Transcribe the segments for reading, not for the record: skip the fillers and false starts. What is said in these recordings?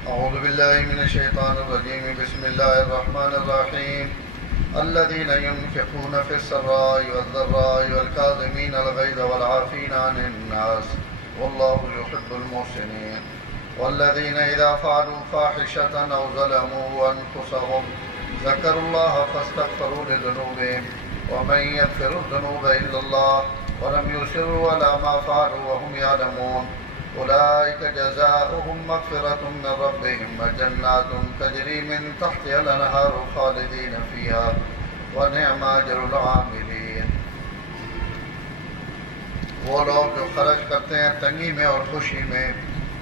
أعوذ بالله من الشيطان الرجيم. بسم الله الرحمن الرحيم. الذين ينفقون في السراء والضراء والكاظمين الغيظ والعافين عن الناس والله يحب المحسنين. والذين إذا فعلوا فاحشة أو ظلموا أنفسهم ذكروا الله فاستغفروا لذنوبهم ومن يغفر الذنوب إلا الله ولم يصروا على ما فعلوا وهم يعلمون أولئك جزاؤهم مغفرة من ربهم وجنات تجري من تحتها الأنهار خالدين فيها ونعم أجر العاملين. وہ لوگ جو خرچ کرتے ہیں تنگی میں اور خوشی میں،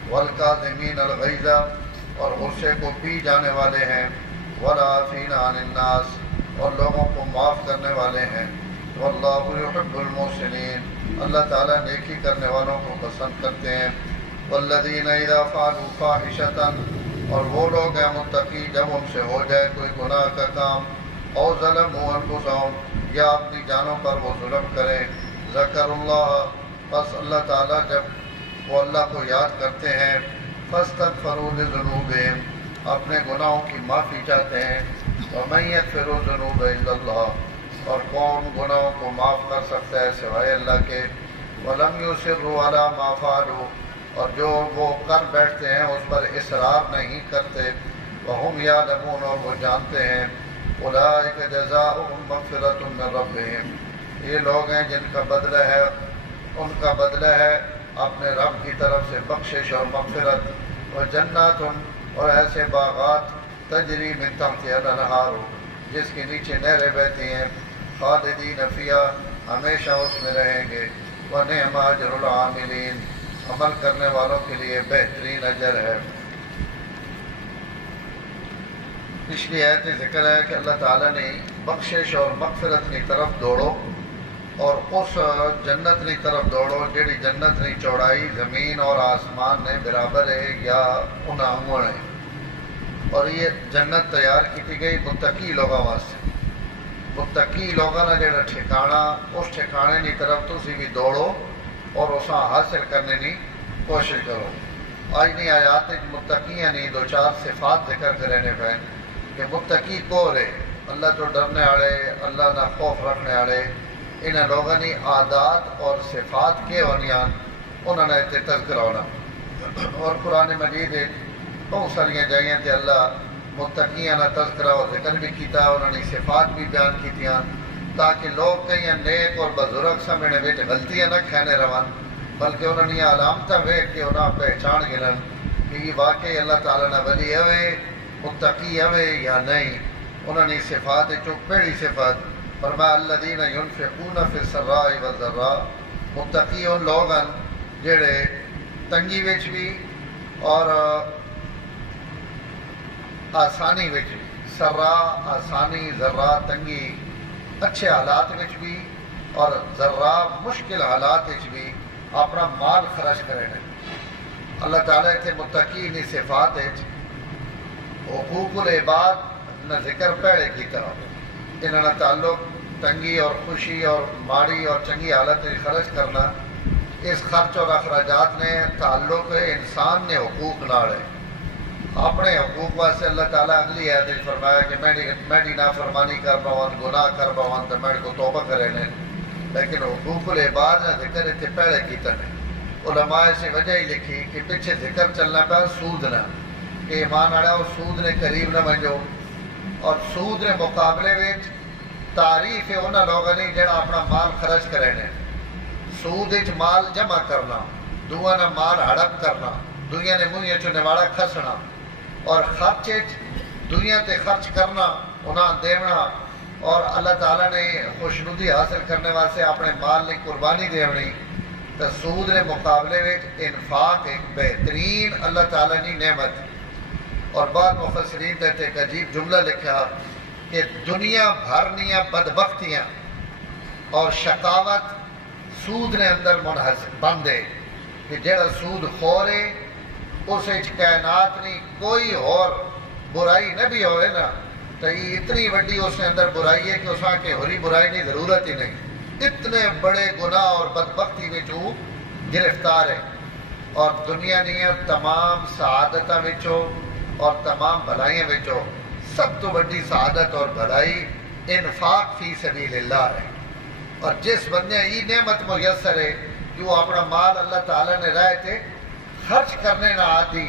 والکاظمین الغیظ اور غصے کو پی جانے والے ہیں، والعافین عن الناس اور لوگوں کو معاف کرنے والے ہیں، واللہ یحب المحسنین اللہ تعالیٰ نیکی کرنے والوں کو پسند کرتے ہیں. والذین اذا فعلوا فاحشۃ اور وہ لوگ ہیں متقی جب ان سے ہو جائے کوئی گناہ کا کام، او ظلموا انفسہم یا اپنی جانوں پر وہ ظلم کریں، ذکر اللہ بس اللہ تعالیٰ جب وہ اللہ کو یاد کرتے ہیں، فاستغفروا لذنوبہم اپنے گناہوں کی معافی چاہتے ہیں، ومن یغفر الذنوب الا اللہ اور کون گناہوں کو معاف کر سکتا ہے سوائے اللہ کے، وَلَمْ يُصِرُّوا عَلَى مَا فَعَلُوا اور جو وہ کر بیٹھتے ہیں اس پر اصرار نہیں کرتے، وَهُمْ يَعْلَمُونَ اور وہ جانتے ہیں، أُولَٰئِكَ جَزَاؤُهُم مَغْفِرَةٌ مِّن رَّبِّهِمْ یہ لوگ ہیں جن کا بدلہ ہے، ان کا بدلہ ہے اپنے رب کی طرف سے بخشش اور مغفرت، وَجَنَّاتٌ اور ایسے باغات تجری من تحتها الانہار جس کے نیچے نہریں بہتی ہیں، خالدین فیہا ہمیشہ اس میں رہیں گے، وَنِعْمَ أَجْرُ الْعَامِلِينَ عمل کرنے والوں کے لیے بہترین اجر ہے. پچھلی آیت میں ذکر ہے کہ اللہ تعالیٰ نے بخشش اور مغفرت کی طرف دوڑو اور اس جنت کی طرف دوڑو جیڑی جنت کی چوڑائی زمین اور آسمان نے برابر ہے یا انہوں ہے، اور یہ جنت تیار کی گئی متقی لوگوں واسطے. متقی لوگوں نے جڑا ٹھکانا اس ٹھکانے کی طرف تسی بھی دوڑو اور اساں حاصل کرنے کی کوشش کرو. آج نہیں آیات متقیاں نہیں دو چار صفات ذکر کرنے پہ کہ متقی کو رہے اللہ تو ڈرنے والے اللہ نہ خوف رکھنے والے انہاں لوگوں کی عادات اور صفات کے ہونیاں انہوں نے اتنے تذکرہ ہونا. اور قرآن مجید بہت ساری جگہیں تے اللہ متقیاں نہ تذکرہ اور ذکر بھی کیتا، انہوں نے صفات بھی بیان کیتیاں تاکہ لوگ کہیں نیک اور بزرگ سمجھنے وچ غلطیاں نہ کھینے روان، بلکہ انہوں نے علامتیں ویکھ کے انہاں پہچان گلن کہ یہ واقعی اللہ تعالیٰ نہ ولی ہوئے متقی ہوئے یا نہیں. انہوں نے صفات چوک پہلی صفات فرمایا الذین ينفقون فی السراء والضراء متقی ان لوگ ہیں جڑے تنگی وچ بھی اور آسانی وچ بھی، سرا آسانی، ذرا تنگی، اچھے حالات وچ بھی اور ذرا مشکل حالات وچ بھی اپنا مال خرچ کرے ہیں. اللہ تعالیٰ کے متقی نے صفات حقوق العباد نہ ذکر پہلے کی طرح انہوں نے تعلق تنگی اور خوشی اور ماڑی اور چنگی حالت میں خرچ کرنا، اس خرچ اور اخراجات نے تعلق انسان نے حقوق نال ہے. اپنے حقوق واسطے اللہ تعالیٰ اگلی آیت میں فرمایا کہ میں نافرمانی کر پاؤں گناہ کر پاؤں تو میں کو توبہ کرے نے، لیکن حقوق العباد نے ذکر اتنے پہلے کیتا نے. علماء سے وجہ ہی لکھی کہ پیچھے ذکر چلنا پیا سود نہ کہ ایمان آڑا اور سود نے قریب نہ منجو، اور سود نے مقابلے میں تعریف ہے انہوں لوگوں نے جڑا اپنا مال خرچ کرے نے. سود مال جمع کرنا، دعا نہ مال ہڑپ کرنا، دنیا نے منہ چو نواڑا کھسنا، اور خرچ دنیا تے خرچ کرنا انہاں دیونا، اور اللہ تعالیٰ نے خوشنودی حاصل کرنے واسطے اپنے مال نے قربانی دیونی. تو سود نے مقابلے میں انفاق ایک بہترین اللہ تعالیٰ نے نعمت. اور بعض مفسرین نے ایک عجیب جملہ لکھا کہ دنیا بھرنیاں بدبختیاں اور شقاوت سود نے اندر منحصر بندے کہ جڑا سود خورے اس کائنات نہیں کوئی اور برائی نہ بھی ہوئے نا تو یہ اتنی وڈی اس نے اندر برائی ہے کہ اس کے ہوری برائی کی ضرورت ہی نہیں. اتنے بڑے گناہ اور بدبختی میں جو گرفتار ہے. اور دنیا دیا تمام سعادتاں وچوں اور تمام بھلائیاں وچوں سب تو بڑی سعادت اور بھلائی انفاق فی سبیل اللہ ہے. اور جس بندے یہ نعمت میسر ہے کہ وہ اپنا مال اللہ تعالیٰ نے رائے تھے خرچ کرنے نہ آتی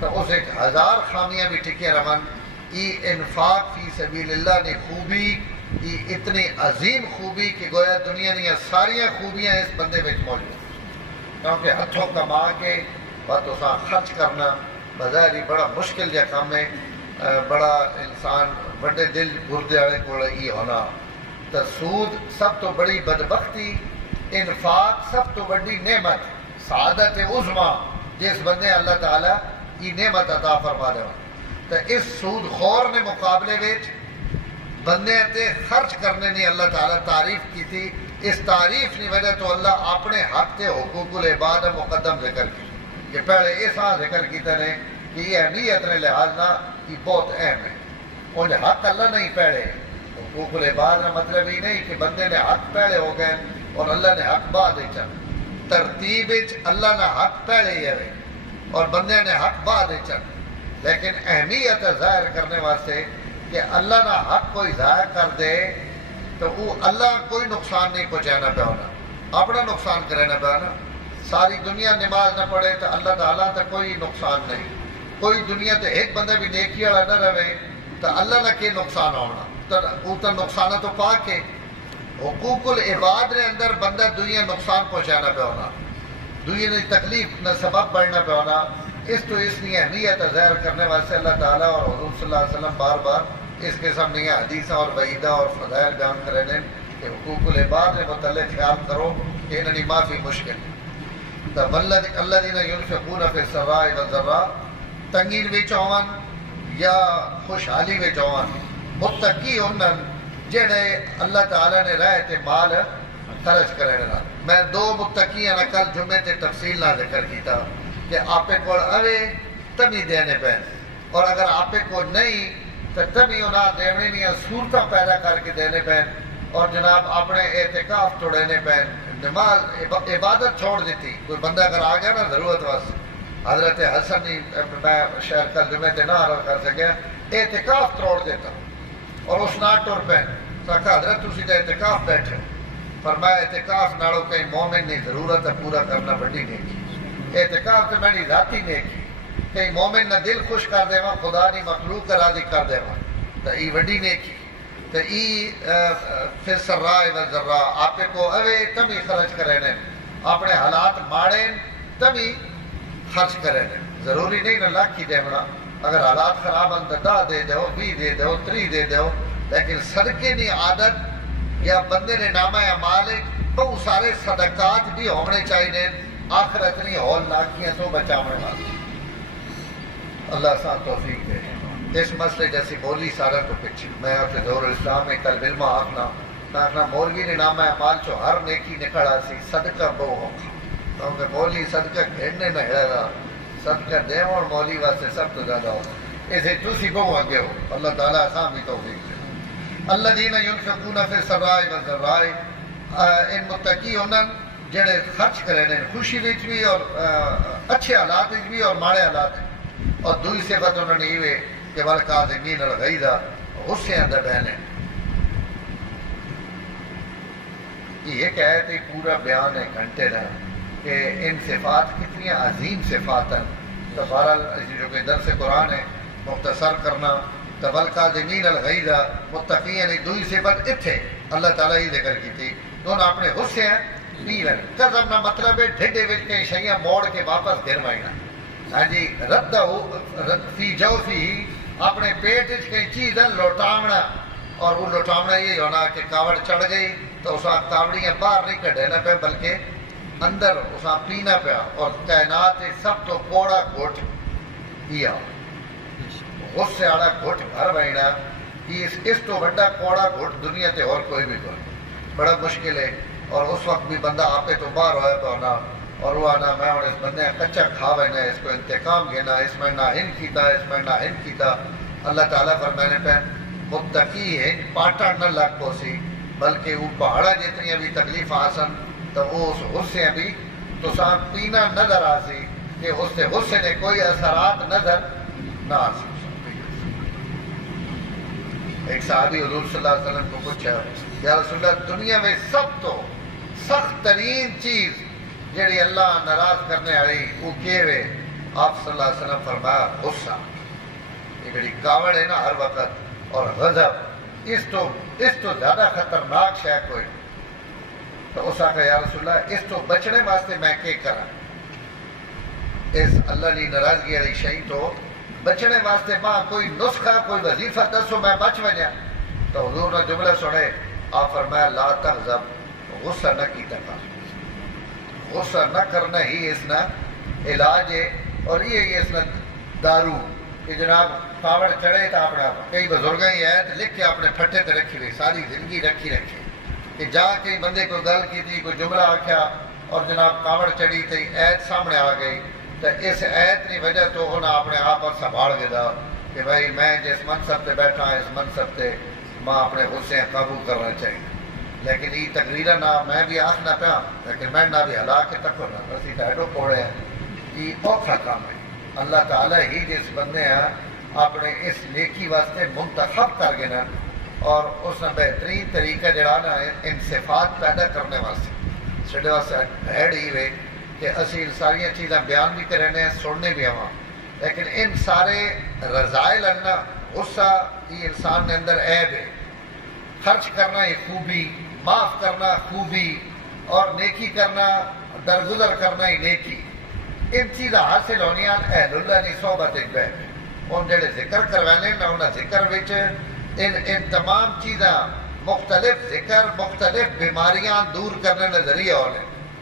تو اسے 1000 خامیاں بھی ٹکے رون. یہ انفاق فی سبیل اللہ نے خوبی یہ اتنی عظیم خوبی کہ گویا دنیا دیا ساریاں خوبیاں اس بندے میں موجود. کیونکہ ہتھوں کما کے بات اساں خرچ کرنا بظاہر بڑا مشکل جا کام ہے. بڑا انسان بڑے دل گردے والے کو یہ ہونا تو سود سب تو بڑی بدبختی، انفاق سب تو بڑی نعمت سعادت عظما جس بندے اللہ تعالیٰ یہ نعمت عطا فرما دے. تو اس سود خور نے مقابلے وچ بندے تے خرچ کرنے نے اللہ تعالیٰ تعریف کی تھی. اس تعریف کی وجہ تو اللہ اپنے حق تے حقوق العباد مقدم ذکر کی کہ پہلے ایسا ذکر کیتا نے کہ یہ اہمیت نے لحاظ نہ یہ بہت اہم ہے. ان حق اللہ نہیں پہلے حقوق العباد کا مطلب یہ نہیں کہ بندے نے حق پہلے ہو گئے اور اللہ نے حق بعد چل. ترتیب اللہ نے حق پہلے ہی ہے اور بندے نے حق بعد چل. لیکن اہمیت ظاہر کرنے واسطے کہ اللہ نہ حق کوئی ضائع کر دے تو وہ اللہ کوئی نقصان نہیں پہنچانا پہ ہونا، اپنا نقصان کرانا پہ ہونا. ساری دنیا نماز نہ پڑھے تو اللہ تعالیٰ تک کوئی نقصان نہیں. کوئی دنیا تے ایک بندہ بھی نیکی والا نہ رہے تو اللہ نہ کہ نقصان ہونا تو وہ تو نقصان تو پا کے حقوق العباد نے اندر بندہ دنیا نقصان پہنچانا پہ ہونا، دنیا نے تکلیف نہ سبب بڑھنا پہ ہونا. اس تو اس لیے اہمیت ظاہر کرنے واسطے اللہ تعالیٰ اور حضور صلی اللہ علیہ وسلم بار بار اس قسم نہیں حدیثہ اور وعیدہ اور فضائل بیان کرے نے کہ حقوق العباد نے متعلق خیال کرو کہ انہیں معافی مشکل. الذین ينفقون فی السراء والضراء تنگی وچ ہون یا خوشحالی وچ ہون متقی ہونن جڑے اللہ تعالیٰ نے راہ تے مال خرچ کرنے. میں 2 متقیاں کل جمعے تے تفصیل نہ ذکر کیتا کہ آپ کو اوے تبھی دینے پہ اور اگر آپ کو نہیں تو تبھی انہیں دینے نہیں صورتیں پیدا کر کے دینے پہ اور جناب اپنے اعتکاف توڑنے پہ. نماز عبادت چھوڑ دیتی. کوئی بندہ اگر آ گیا نا ضرورت واسطے حضرت حسن میں شہر کل جمعے تے نہ عرض کر سکیا اعتکاف توڑ دیتا اور اس نہ ٹر پہ سکا حضرت تسی تے اعتکاف بیٹھے فرمایا اعتکاف نالو کہیں مومن نہیں ضرورت ہے پورا کرنا بڑی نیکی. اعتکاف تو میری ذاتی نیکی کہیں مومن نہ دل خوش کر دے وہاں خدا نہیں مخلوق کا راضی کر دے وہاں تو یہ بڑی نیکی. تو پھر سرائے و ذرا آپ کو اوے تمی خرچ کرے نے اپنے حالات ماڑے تمی خرچ کرے نے. ضروری نہیں نہ لاکھ ہی دیونا اگر حالات خراب اندر 10 دے دو 20 دے دو 30 دے دو لیکن صدقے کی عادت یا بندے نے نامہ اعمال بہت سارے صدقات بھی ہونے چاہیے آخرت نہیں ہول لاکھیاں تو بچانے والے. اللہ سا توفیق دے. اس مسئلے جیسی بولی سارا تو پیچھے میں اپنے دور اسلام میں کل علم آخنا مولوی نے نامہ اعمال چو ہر نیکی نکلا سی صدقہ بہو ہوگا کیونکہ مولوی صدقہ گھڑنے نہ ہڑے گا صدقہ دے اور مولوی واسطے سب تو زیادہ ہوگا. اسے تسی بہو آگے ہو. اللہ تعالیٰ آسان بھی توفیق دے. الذین ينفقون فی السراء والضراء ان متقی انہوں جڑے خرچ کرے نے خوشی وچ بھی اور اچھے حالات وچ بھی اور ماڑے حالات. اور دوئی صفت انہوں نے یہ کہ والکاظمین الغیظ غصے اندر بہنے. یہ کہتے ہیں پورا بیان ہے گھنٹے دا کہ ان صفات کتنی عظیم صفات ہیں. تو بہرحال جو کہ درس قرآن ہے مختصر کرنا تو والکاظمین الغیظ متقی یعنی دوئی صفت اتھے اللہ تعالیٰ ہی ذکر کی تھی. دونوں اپنے غصے ہیں پیرن. قزم نہ مطلب ہے ڈھڈے وچ کہیں شیاں موڑ کے واپس گرمائنا. ہاں جی رد فی جوفی اپنے پیٹ کئی چیز لوٹاونا اور وہ لوٹاونا یہ ہونا کہ کاوڑ چڑھ گئی تو اسا کاوڑیاں باہر نہیں کڈینا پہ بلکہ اندر اسا پینا پیا. اور کائنات سب تو کوڑا گھٹ پیا غصے والا گھٹ بھر بہنا اس تو بڑا کوڑا گھٹ دنیا تے اور کوئی بھی کوئی بڑا مشکل ہے. اور اس وقت بھی بندہ آپ تو باہر ہوئے تو ہونا اور وہ آنا میں اس بندے کچا کھا لینا اس کو انتقام گھینا اس میں نہ ہن کیتا اس میں نہ ہن کیتا. اللہ تعالیٰ فرمانے پہ متقی ہے پاٹا نہ لگ پوسی بلکہ وہ پہاڑا جتنی بھی تکلیف آسن تو وہ اس غصے بھی تو سام پینا نظر آسی کہ اس سے غصے نے کوئی اثرات نظر نہ آ سکے۔ ایک صحابی حضور صلی اللہ علیہ وسلم کو پوچھا، یا رسول اللہ دنیا میں سب تو سخت ترین چیز جیڑی اللہ ناراض کرنے والی وہ کیوے؟ آپ صلی اللہ علیہ وسلم فرمایا غصہ۔ یہ بڑی کاوڑ ہے نا ہر وقت، اور غضب، اس تو زیادہ خطرناک شے کوئی۔ تو اس آخر یا رسول اللہ اس تو بچنے واسطے میں کیا کرا؟ اس اللہ کی ناراضگی والی شئی تو بچنے واسطے ماں کوئی نسخہ کوئی وظیفہ دسو میں بچ وجا۔ تو حضور نے جملہ سنے، آپ فرمایا لا تغضب، غصہ نہ کیتا کر، غصہ نہ کرنا ہی اس نا علاج ہے، اور یہ اس نا دارو کہ جناب پاوڑ چڑھے تو اپنا کئی بزرگاں ہی ہے لکھ کے اپنے پھٹے تے رکھی ہوئی ساری زندگی رکھی کہ جا کے بندے کو گل کی تھی کوئی جملہ آکھیا اور جناب کاوڑ چڑھی تے ایت سامنے آ گئی، تو اس ایت کی وجہ تو انہیں اپنے آپ پر سنبھال گیا کہ بھائی میں جس منصب سے بیٹھا اس منصب سے ماں اپنے غصے قابو کرنا چاہیے۔ لیکن یہ تقریرا نہ میں بھی آخ نہ پیا، لیکن میں نہ بھی ہلا کے تکو نہ اسی ڈیڈو کوڑے ہیں، یہ اوکھا کام ہے۔ اللہ تعالیٰ ہی جس بندے ہیں اپنے اس نیکی واسطے منتخب کر گئے نا، اور اس نے بہترین طریقہ جڑا نا ان صفات پیدا کرنے واسطے سڈے واسطے بھیڑ ہی وے کہ اسی ان ساری چیزاں بیان بھی کرنے ہیں سننے بھی ہوا، لیکن ان سارے رضائل اننا غصہ یہ انسان کے اندر عیب ہے، خرچ کرنا یہ خوبی، معاف کرنا خوبی، اور نیکی کرنا درگزر کرنا ہی نیکی، ان چیزیں حاصل ہونی اہل اللہ کی صحبت بیٹھ ان جڑے ذکر کروانے نا انہیں ذکر وچ ان تمام چیزاں مختلف ذکر مختلف بیماریاں دور کرنے کا ذریعہ ہونے،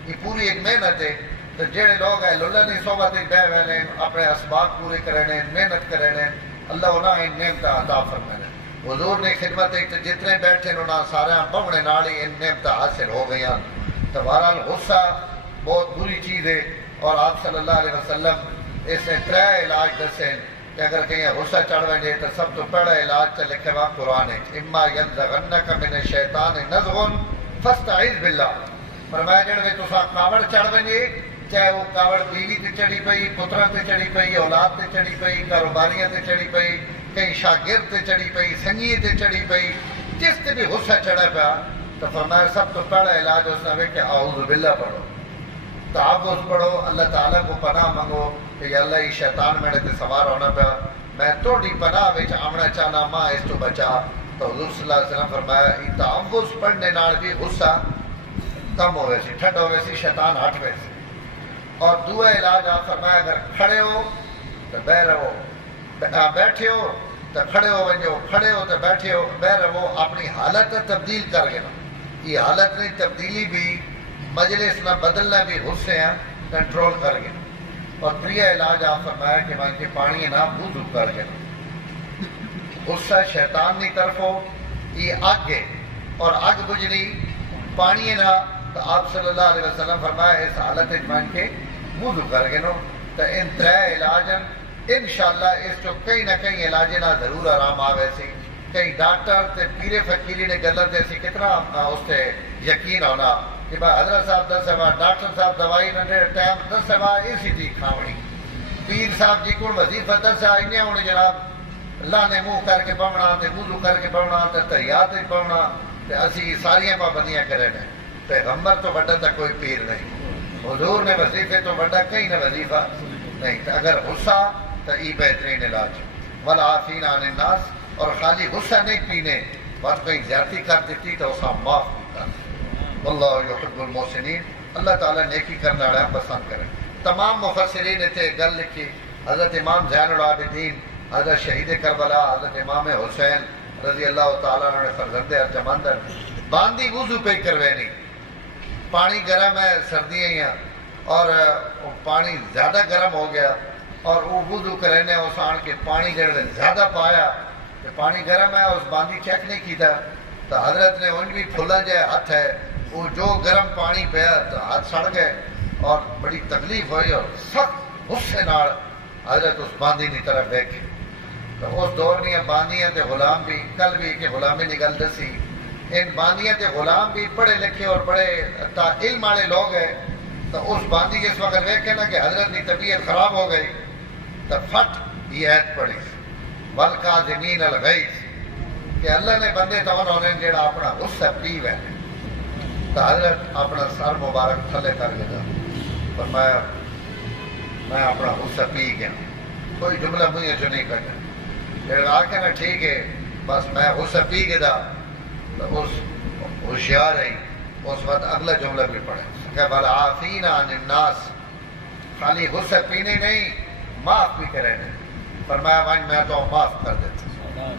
یہ پوری ایک محنت ہے۔ تو جڑے لوگ اہل اللہ کی صحبت بہ ویلے اپنے اسباب پورے کرنے محنت کرنے اللہ انہیں ان نعمت عطا فرمائے۔ حضور نے خدمت جتنے بیٹھے انہوں سارے بہنے نال ہی ان نعمت حاصل ہو گئی۔ تو بہرحال غصہ بہت بری چیز ہے، اور آپ صلی اللہ علیہ وسلم اس نے 3 علاج دسے کہ اگر کہیں غصہ چڑھ وجے تو سب تو پہلا علاج تو لکھے ہوا قرآن ہے، اما ینزغنک من الشیطان نزغ فاستعذ باللہ۔ فرمایا جڑے تساں کاوڑ چڑھ وجے، چاہے وہ کاوڑ بیوی تے چڑھی پئی، پتراں تے چڑھی پئی، اولاد تے چڑھی پئی، کاروباریاں تے چڑھی پئی، کہیں شاگرد تے چڑھی پئی، سنگی تے چڑھی پئی، جس تے بھی غصہ چڑھا پیا تو فرمایا سب تو پہلا علاج اس نے کہ اعوذ باللہ پڑھو، تعوذ پڑھو، اللہ تعالیٰ کو پناہ منگو کہ یا اللہ یہ شیطان میرے تے سوار ہونا پیا، میں توڑی پناہ وچ آمنا چاہنا، ماں اس تو بچا۔ تو حضور صلی اللہ علیہ وسلم فرمایا یہ تعوذ پڑھنے نال بھی غصہ کم ہوئے سی، ٹھڈ ہوئے سی، شیطان ہٹ ہوئے سی۔ اور دوسرا علاج آپ فرمایا اگر کھڑے ہو تو بہ رہو، بیٹھے ہو تو کھڑے ہو ونجو، کھڑے ہو تو بیٹھے ہو بہ رہو، اپنی حالت تبدیل کر گئے۔ یہ حالت نہیں تبدیلی بھی مجلس نہ بدلنا بھی غصے ہیں کنٹرول کر گئے۔ اور 3 علاج آپ فرمایا کہ میں کے پانی نہ وضو کر گئے۔ غصہ شیطان کی طرف ہو، یہ اگ ہے، اور اگ بجھنی پانی نہ، تو آپ صلی اللہ علیہ وسلم فرمایا اس حالت من کے وضو کر گئے نو۔ تو ان 3 علاج انشاءاللہ اس جو کئی نہ کئی علاج نہ ضرور آرام آوے سی۔ کئی ڈاکٹر تے پیرے فقیری نے گلن دے سی کتنا اس سے یقین ہونا کہ بھائی حضرت صاحب دسوا، ڈاکٹر صاحب دوائی نہ ٹائم دسوا اسی دی کھاونی، پیر صاحب جی کو وظیفہ دسا انہیں ہونے جناب اللہ نے منہ کر کے پڑھنا تے وضو کر کے پڑھنا تے تحیات پڑھنا تے اسی ساریاں پابندیاں کرے نے۔ پیغمبر تو بڑا تھا کوئی پیر نہیں، حضور نے وظیفے تو بڑا کہیں نہ وظیفہ نہیں۔ تو اگر غصہ تو یہ بہترین علاج، والعافین عن الناس، اور خالی غصہ نہیں پینے، بس کہیں زیادتی کر دیتی تو اسا معاف کر۔ واللہ یحب المحسنین، اللہ تعالیٰ نیکی کرنے والا پسند کرے۔ تمام مفسرین نے گل لکھی، حضرت امام زین العابدین، حضرت شہید کربلا، حضرت امام حسین رضی اللہ تعالیٰ نے فرزند ارجمند باندھی وضو پہ کروے نہیں، پانی گرم ہے، سردیاں ہی ہیں، اور پانی زیادہ گرم ہو گیا اور وہ وضو کرنے اس آن کے پانی جڑے زیادہ پایا کہ پانی گرم ہے، اس باندھی چیک نہیں کیتا تو حضرت نے ان بھی پھلا جائے ہاتھ ہے، وہ جو گرم پانی پیا تو ہاتھ سڑ گئے اور بڑی تکلیف ہوئی، اور سخت غصے نال حضرت اس باندھی کی طرف دیکھے۔ تو اس دور دیا باندیاں تے غلام بھی، کل بھی کہ غلامی کی گل دسی، ان باندیاں تے غلام بھی پڑھے لکھے اور بڑے علم والے لوگ ہیں، تو اس باندھی جس وقت ویکھے نا کہ حضرت کی طبیعت خراب ہو گئی تو پھٹ یہ ایت پڑھی والکاظمین الغیظ کہ اللہ نے بندے تو انہوں نے جڑا اپنا غصہ پی وے تو حضرت اپنا سر مبارک تھلے کر گیا اور میں اپنا غصہ پی گیا. کوئی جملہ مجھے جو نہیں کرنا جڑا آ کے نا ٹھیک ہے بس میں غصہ پی گیا تو اس ہوشیار رہی اس وقت اگلا جملہ بھی پڑھے کہ والعافین عن الناس خالی غصہ پینے نہیں معاف بھی کرے نہیں فرمایا میں تو معاف کر دیتا.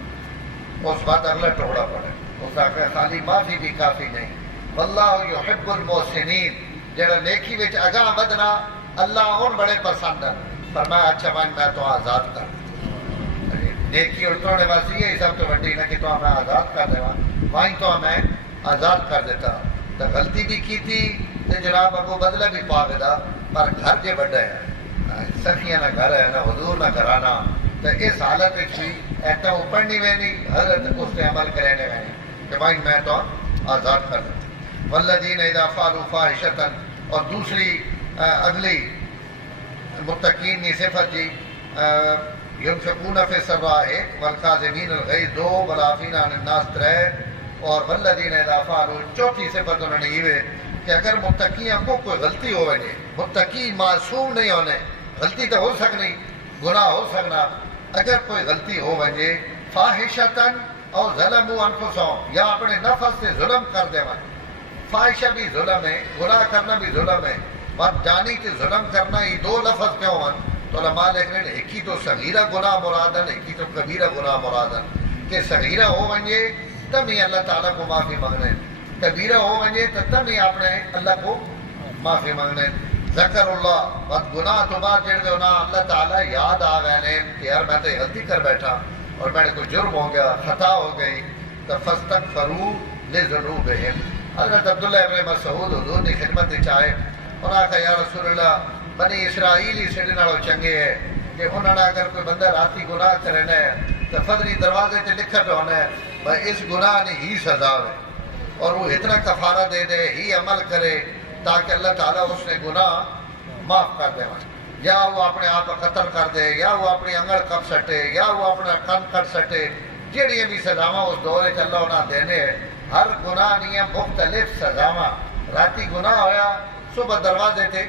اس وقت اگلا ٹکڑا پڑے اس کا خالی معافی بھی کافی نہیں واللہ یحب المحسنین جڑا نیکی وچ اگاں ودنا اللہ ان بڑے پسند ہے. فرمایا اچھا میں تو آزاد کر نیکی اٹھنے واسی یہ سب تو وڈی نہ کہ تو میں آزاد کر دیا وہیں تو میں آزاد کر دیتا تو غلطی بھی کی تھی تو جناب اگو بدلہ بھی پا گیا پر گھر جے بڑا ہے سخیاں نہ گھر ہے نہ حضور نہ گھرانا تو اس حالت بھی ایسا اوپر نہیں وینی حضرت اس سے عمل کرنے گئے کہ بھائی میں تو آزاد کر دیتا. والذین اذا فعلوا فاحشۃ اور دوسری اگلی متقین کی صفت جی ينفقون في السراء والكاظمين الغيظ 2 والعافين عن الناس 3 اور والذین اذا فعلوا چوتھی صفت انہوں نے یہ کہ اگر متقیاں کو کوئی غلطی ہو وجے متقی معصوم نہیں ہونے غلطی تو ہو سکنی گناہ ہو سکنا اگر کوئی غلطی ہو وجے فاحشتاً او ظلموا انفسهم یا اپنے نفس سے ظلم کر دے فاحشہ بھی ظلم ہے گناہ کرنا بھی ظلم ہے بات جانی کہ ظلم کرنا یہ 2 لفظ کیوں ہیں تو علماء لکھ رہے ہیں ایک ہی تو صغیرہ گناہ مرادن ایک ہی تو کبیرہ گناہ مرادن کہ صغیرہ ہو ونجے تب ہی اللہ تعالیٰ کو معافی مانگنے کبیرہ ہو ونجے تب ہی آپ نے اللہ کو معافی مانگنے. ذکر اللہ بات گناہ تو بعد جڑ گئے اللہ تعالیٰ یاد آ گئے کہ یار میں تو غلطی کر بیٹھا اور میں نے کوئی جرم ہو گیا خطا ہو گئی تو فاستغفروا لذنوبہم. حضرت عبداللہ ابن مسعود حضور کی خدمت چاہے انہوں نے کہا یا رسول اللہ بنی اسرائیل ہی سڑے نالوں چنگے ہے کہ انہوں نے اگر کوئی بندہ راتی گناہ کرنا ہے تو فضلی دروازے تے لکھا پہ ہونا ہے بھائی اس گناہ نے ہی سزا ہے اور وہ اتنا کفارہ دے دے ہی عمل کرے تاکہ اللہ تعالیٰ اس نے گناہ معاف کر دے یا وہ اپنے آپ قتل کر دے یا وہ اپنی انگڑ کپ سٹے یا وہ اپنا کن کٹ سٹے جڑی بھی سزاواں اس دورے چ اللہ انہاں دینے ہر گناہ نہیں مختلف سزاواں راتی گناہ ہویا صبح دروازے تے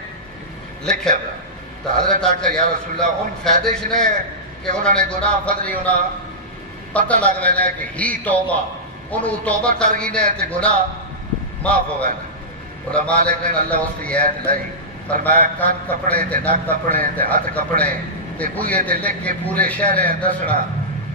لکھے ہوا تو حضرت آکر یا رسول اللہ ان فائدے سے نہیں کہ انہوں نے گناہ فضلی انہاں پتہ لگ رہے ہیں کہ ہی توبہ انہوں توبہ کر گئی نے تے گناہ معاف ہو گئے نا. علماء لیکن اللہ اس کی عید لائی فرمایا کان کپڑے تے نک کپڑے تے ہاتھ کپڑے تے بوئے تے لکھ کے پورے شہر دسنا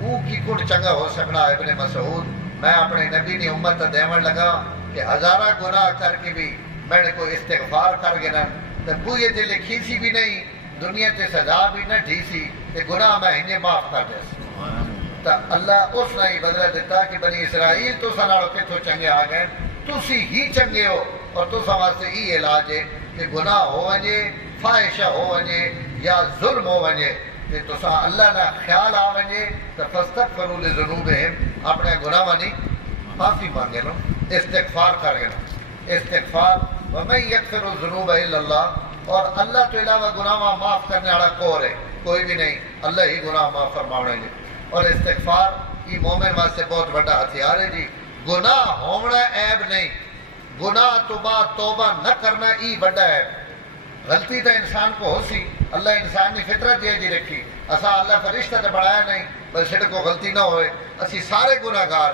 او کی کٹ چنگا ہو سکنا. ابن مسعود میں اپنے نبی نے امت دیون لگا کہ ہزارہ گناہ کر کے بھی میں نے کوئی استغفار کر گنا تو بوئے تے لکھی سی بھی نہیں دنیا تے سزا بھی نہ ڈھی سی تے گناہ میں انہیں معاف کر دے تو اللہ اس نے ہی بدلہ دیتا کہ بنی اسرائیل تو سنالو کے تو چنگے آ گئے تسی ہی چنگے ہو اور تو واسطے ہی علاج ہے کہ گناہ ہو ونجے فاحشہ ہو ونجے یا ظلم ہو ونجے کہ تو اللہ نہ خیال آ ونجے تو فاستغفروا لذنوبہم اپنے گناہ وانی معافی مانگے لو استغفار کر گے استغفار وَمَن يَغْفِرُ الذُّنُوبَ إِلَّا اللَّهُ اور اللہ تو علاوہ گناہ معاف کرنے والا کون ہے کوئی بھی نہیں اللہ ہی گناہ معاف فرماونے جی. اور استغفار یہ مومن واسطے بہت بڑا ہتھیار ہے جی. گناہ ہونا عیب نہیں گناہ تو بعد توبہ نہ کرنا ای بڑا ہے. غلطی تو انسان کو ہو سی اللہ انسان کی فطرت یہ جی رکھی اسا اللہ فرشتہ تو بڑھایا نہیں بس سڑ کو غلطی نہ ہوئے اسی سارے گناہ گار.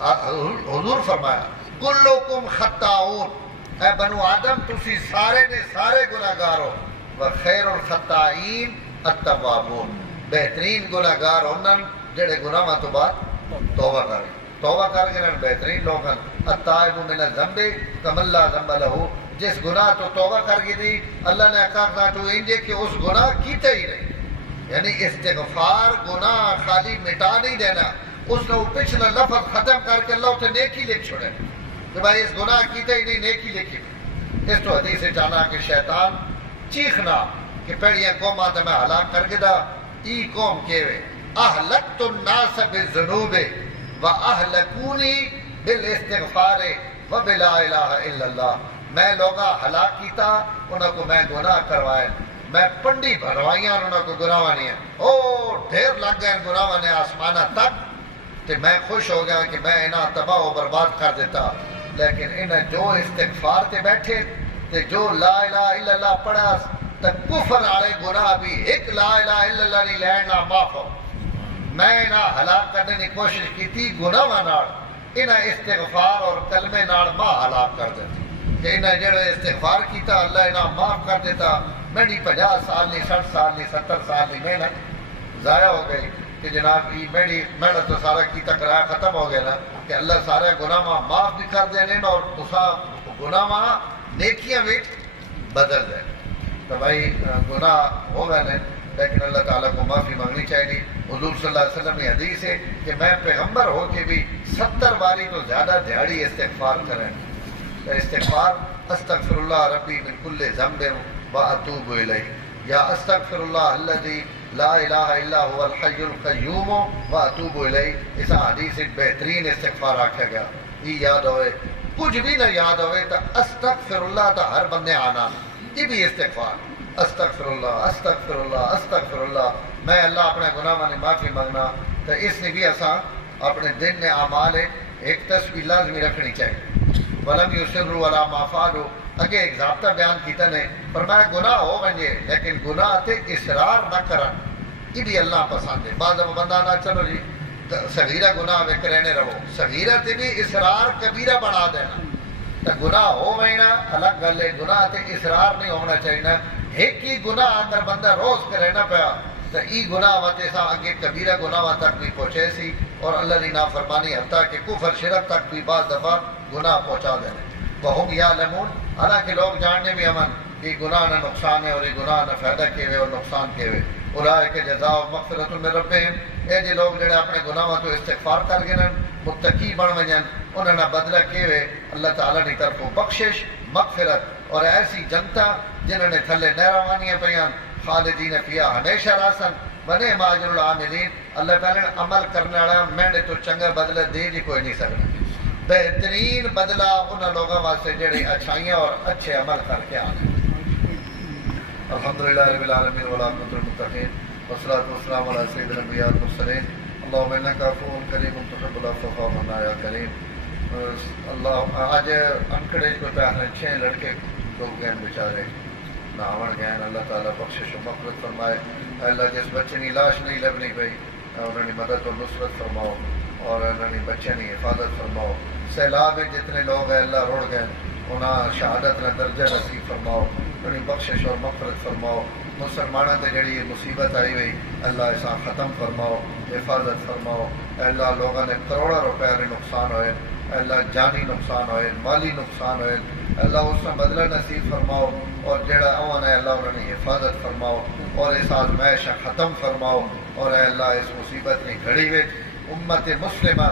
حضور فرمایا کلکم خطاؤن اے بنو آدم تسی سارے نے سارے گناہگار ہو وخیر الخطائین التوابون بہترین گناہگار ہونن جڑے گناہاں تو بعد توبہ کر کے بہترین لوگ ہیں. التائب من الذنب کمن لا ذنب له جس گناہ تو توبہ کر گئی تھی اللہ نے کہا تو انجے کہ اس گناہ کیتے ہی نہیں یعنی استغفار گناہ خالی مٹا نہیں دینا اس نے پچھلا لفظ ختم کر کے اللہ اسے نیکی لکھ چھوڑے کہ بھائی اس گناہ کیتے ہی نہیں نیکی لکھی. اس تو حدیث سے جانا کہ شیطان چیخنا کہ پیڑیاں قوم آتا میں ہلاک کر گدا ای قوم کیوے اہلکت الناس بالذنوب و اہلکونی بالاستغفار و بلا الہ الا اللہ میں لوگا ہلاک کیتا انہوں کو میں گناہ کروائے میں پنڈی بھروائیاں انہوں کو گناہ نہیں ہے او ڈھیر لگ گئے گناہ نے آسمانہ تک تے میں خوش ہو گیا کہ میں انہاں تباہ و برباد کر دیتا لیکن انہیں جو استغفار تے بیٹھے تے جو لا الہ الا اللہ پڑھا تے کفر والے گناہ بھی ایک لا الہ الا اللہ نہیں لینا معاف ہو میں انہاں ہلاک کرنے کی کوشش کی تھی گناہ نال انہیں استغفار اور کلمے نال ماں ہلاک کر دیتی کہ انہیں جڑے استغفار کیتا اللہ انہیں معاف کر دیتا میری 50 سال نہیں 60 سال نہیں 70 سال نہیں محنت ضائع ہو گئی کہ جناب یہ میری محنت تو سارا کیتا کرایہ ختم ہو گیا نا کہ اللہ سارے گناہ معاف بھی کر دینے اور تسا گناہ نیکیاں بھی بدل دیں تو بھائی گناہ ہو گئے لیکن اللہ تعالیٰ کو معافی مانگنی چاہیے حضور صلی اللہ علیہ وسلم کی حدیث ہے کہ میں پیغمبر ہو کے بھی 70 باری تو زیادہ دیہڑی استغفار کریں تو استغفار استغفر اللہ ربی من کل ذنب واتوب الیہ یا استغفر اللہ الذی لا الہ الا هو الحی القیوم واتوب الیہ اس حدیث ایک بہترین استغفار آکھا گیا یہ یاد ہوئے کچھ بھی نہ یاد ہوئے تو استغفر اللہ تو ہر بندے آنا یہ بھی استغفار استغفر اللہ استغفر اللہ استغفر اللہ میں اللہ اپنے گناہ نے معافی مانگنا تو اس نے بھی اساں اپنے دن میں اعمال ایک تصویر لازمی رکھنی چاہیے ولم یصروا علی ما فعلوا اگے ایک ضابطہ بیان کیتا نے فرمایا گناہ ہو ونجے لیکن گناہ تے اصرار نہ کرن یہ بھی اللہ پسند ہے بعض بندہ نہ چلو جی صغیرہ گناہ ویک رہنے رہو صغیرہ تے بھی اصرار کبیرہ بنا دینا تو گناہ ہو وہی نا الگ گل ہے گناہ تے اصرار نہیں ہونا چاہیے نا ایک ہی گناہ اندر بندہ روز کرے نہ پیا تو ای گناہ وتے سا اگے کبیرہ گناہ تک بھی پہنچے سی اور اللہ کی نافرمانی حتیٰ کہ کفر شرک تک بھی بعض دفعہ گناہ پہنچا دینے وہم یعلمون حالانکہ لوگ جاننے بھی امن کہ گناہ نہ نقصان ہے اور یہ گناہ نہ فائدہ کیوے اور نقصان کیوے اولئک جزاء مغفرۃ من ربہم اے جی لوگ جڑے اپنے گناہاں تو استغفار کر گئے متقی بن ونجن انہاں نہ بدلہ کیوے اللہ تعالیٰ کی طرفوں بخشش مغفرت اور ایسی جنتا جنہوں نے تھلے نہروانیاں پیاں خالدین فیہا ہمیشہ راسن بنے ماجر العاملین اللہ تعالیٰ نے عمل کرنے والا میں تو چنگا بدلہ دے دی کوئی نہیں سکتا بہترین بدلہ ان لوگوں واسطے جڑے اچھائیاں اور اچھے عمل کر کے آنے الحمدللہ رب العالمین والعاقبۃ للمتقین والصلاۃ والسلام علی سید الانبیاء والمرسلین اللہم انک عفو کریم تحب العفو فاعف عنا یا کریم اللہ آج انکڑے کو پہلے 6 لڑکے لوگ گئے بیچارے نہاون گئے اللہ تعالیٰ بخشش و مغفرت فرمائے اللہ جس بچے کی لاش نہیں لبنی پئی انہوں نے مدد و نصرت فرماؤ اور انہوں نے بچے کی حفاظت فرماؤ سیلاب جتنے لوگ ہیں اللہ روڑ گئے انہاں شہادت نہ درجہ نصیب فرماؤ انہیں بخشش اور مغفرت فرماؤ مسلمانوں تے جڑی مصیبت آئی ہوئی اللہ اساں ختم فرماؤ حفاظت فرماؤ اللہ لوگوں نے کروڑوں روپے نے نقصان ہوئے اللہ جانی نقصان ہوئے مالی نقصان ہوئے اللہ اس سے بدلہ نصیب فرماؤ اور جڑا اوان ہے اللہ انہوں نے حفاظت فرماؤ اور اس آزمائش ختم فرماؤ اور اے اللہ اس مصیبت کی گھڑی میں امت مسلمہ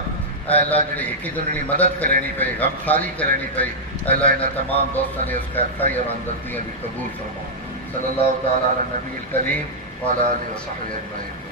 اے اللہ جڑی ایک ہی دنیا مدد کرنی پئی غمخاری کرنی پئی اللہ انہیں تمام دوستوں نے اس کا خیر اور ہمدردیاں بھی قبول فرماؤ صلی اللہ تعالیٰ علی نبی الکریم وعلی آلہ وصحبہ اجمعین